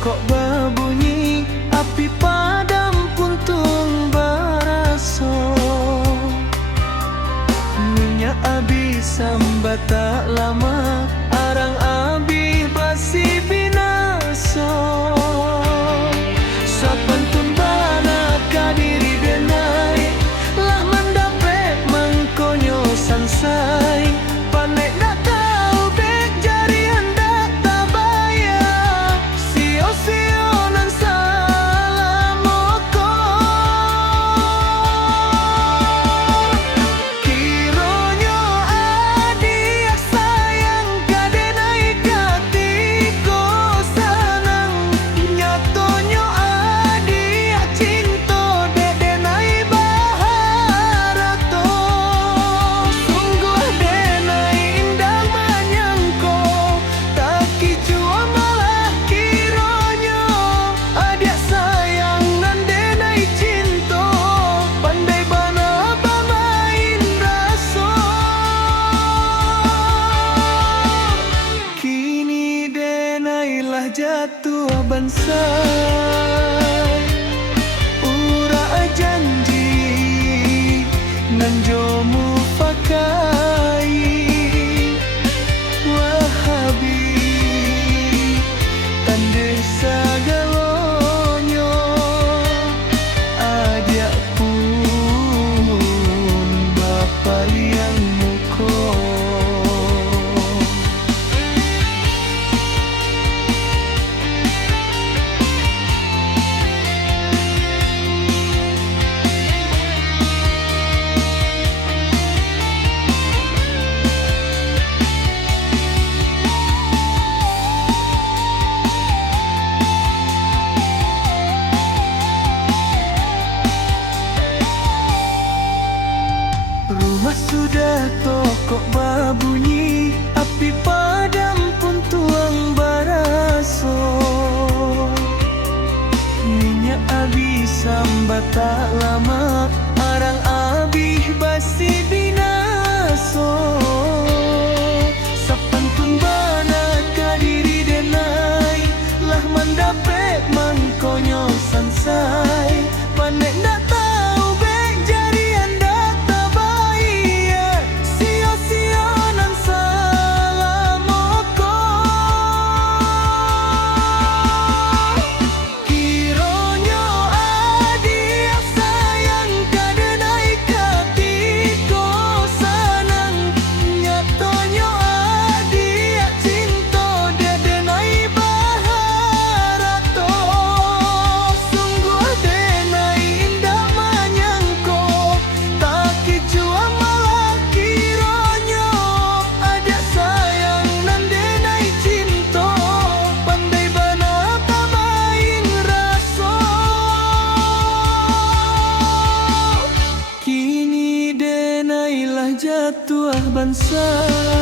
tokok berbunyi, api padam puntung baraso. Minyak habis sambat tak lama, arang habis basi binaso. Sapan tumbana kadiri denai, lah mendapet mengkonyo sansai. Panek nak tahu bek jari hendak tak bayar, sio-sio nan salah moko. Kironyo adik sayang kadenai katiko sanang, nyatonyo adik cinta dedenai baharato. Sungguh denai indah menyangko, tak kijua malah kironyo adik sayang nan denai cinta, pandai bana bermain raso. Kini denailah jatuh bansai, ura janji nan jomu pakai. Wahabi tanda sagalonyo, adik pun bapa liang muko. Rumah sudah tokok berbunyi, api padam pun tuang baraso. Minyak habis sambat tak lama, arang habis basi binaso. Sapan tumbana kadiri denai, lah mendapet mengkonyo sansai. Panek nak tahu bek jari hendak tak bayar, sio-sio nan salah moko. Kironyo adik sayang kadenai katiko sanang, nyatonyo adik cinta dedenai baharato. Sungguh denai indah menyangko, tak kijua malah kironyo adik sayang nan denai cinta, pandai bana bermain raso. Kini denailah jatuh bansai,